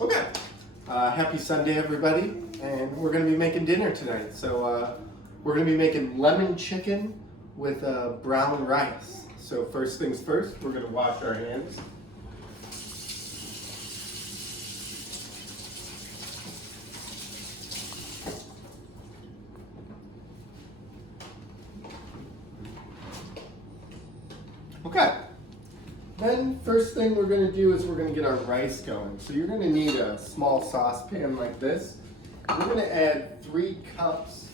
Okay. Happy Sunday, everybody. And we're going to be making dinner tonight. So we're going to be making lemon chicken with brown rice. So first things first, we're going to wash our hands. Okay. Then first thing we're going to do is we're going to get our rice going. So you're going to need a small saucepan like this. We're going to add 3 cups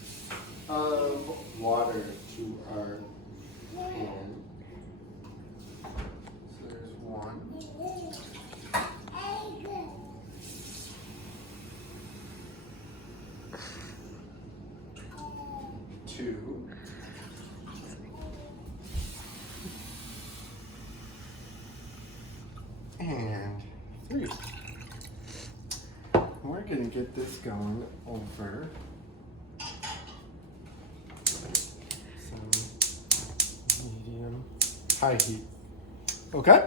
of water to our pan. So there's 1. 2. And 3. We're going to get this going over some medium high heat. Okay.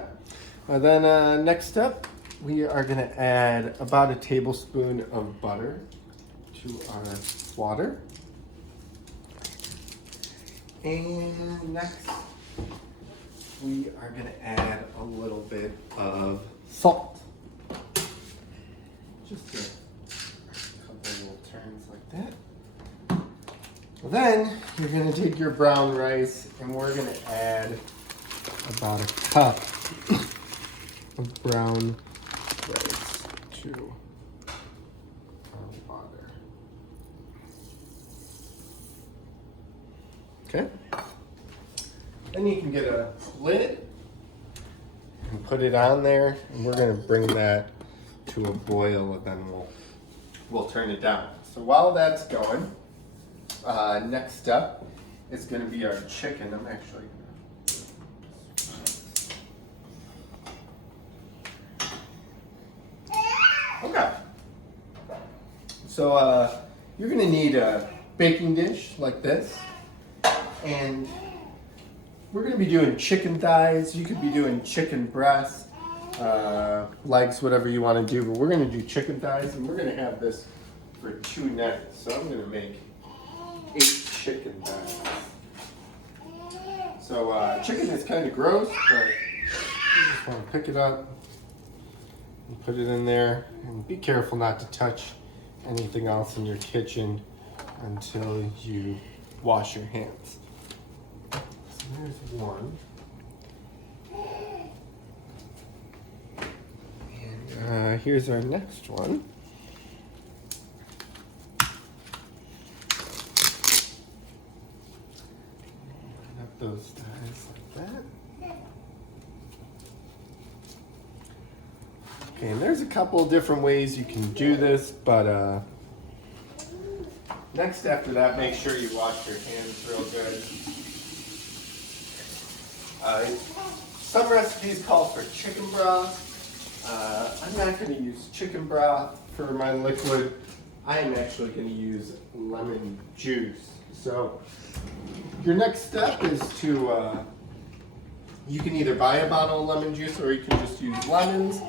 And then next up, we are going to add about a tablespoon of butter to our water. And next, we are going to add a little bit of salt. Just a couple little turns like that. Well, then you're going to take your brown rice and we're going to add about a cup of brown rice to our water. Okay. Then you can get a lid and put it on there, and we're going to bring that to a boil, and then we'll turn it down. So while that's going, next up is going to be our chicken. I'm actually going to... Okay. So you're going to need a baking dish like this, and we're going to be doing chicken thighs. You could be doing chicken breast, legs, whatever you want to do. But we're going to do chicken thighs, and we're going to have this for 2 nights. So I'm going to make 8 chicken thighs. So chicken is kind of gross, but you just want to pick it up and put it in there. And be careful not to touch anything else in your kitchen until you wash your hands. There's 1. And here's our next one. Line up those thighs like that. Okay, and there's a couple different ways you can do this, but next after that, make sure you wash your hands real good. Some recipes call for chicken broth. I'm not going to use chicken broth for my liquid. I am actually going to use lemon juice. So your next step is to, you can either buy a bottle of lemon juice or you can just use lemons.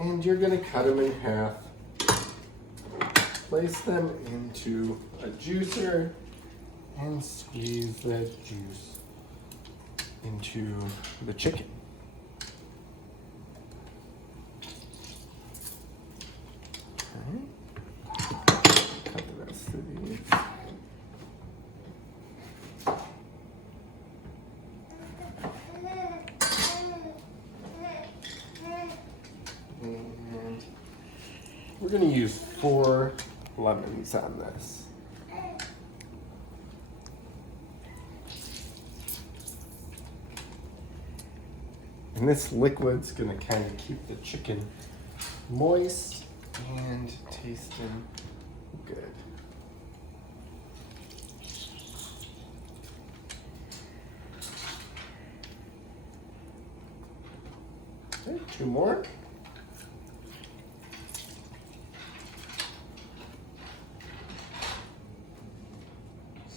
And you're going to cut them in half. Place them into a juicer and squeeze that juice into the chicken. Okay. Cut the rest of these. And we're going to use 4 lemons on this. And this liquid's gonna kind of keep the chicken moist and tasting good. Okay, 2 more.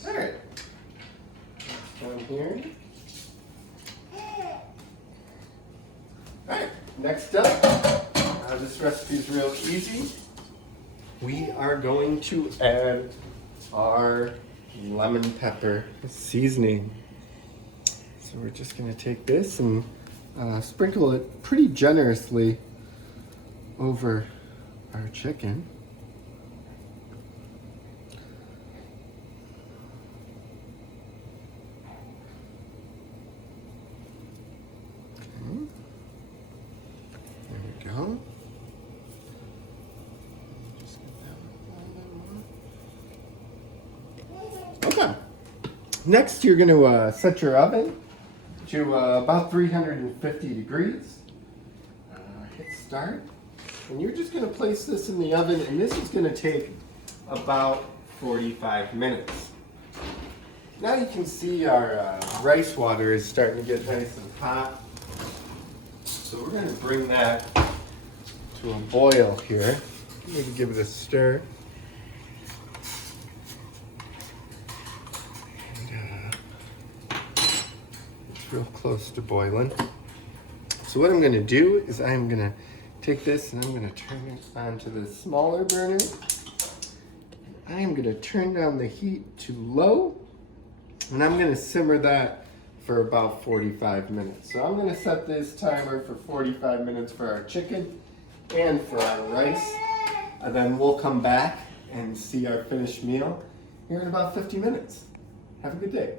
All right. Next one here. All right, next up, this recipe is real easy. We are going to add our lemon pepper seasoning. So we're just going to take this and sprinkle it pretty generously over our chicken. Okay. There we go. Just get that a little bit more. Okay. Next, you're going to set your oven to about 350 degrees. Hit start. And you're just going to place this in the oven, and this is going to take about 45 minutes. Now you can see our rice water is starting to get nice and hot. So we're going to bring that to a boil here. Maybe give it a stir. It's real close to boiling. So what I'm going to do is I'm going to take this and I'm going to turn it onto the smaller burner. I am going to turn down the heat to low, and I'm going to simmer that for about 45 minutes. So I'm going to set this timer for 45 minutes for our chicken and for our rice, and then we'll come back and see our finished meal here in about 50 minutes. Have a good day.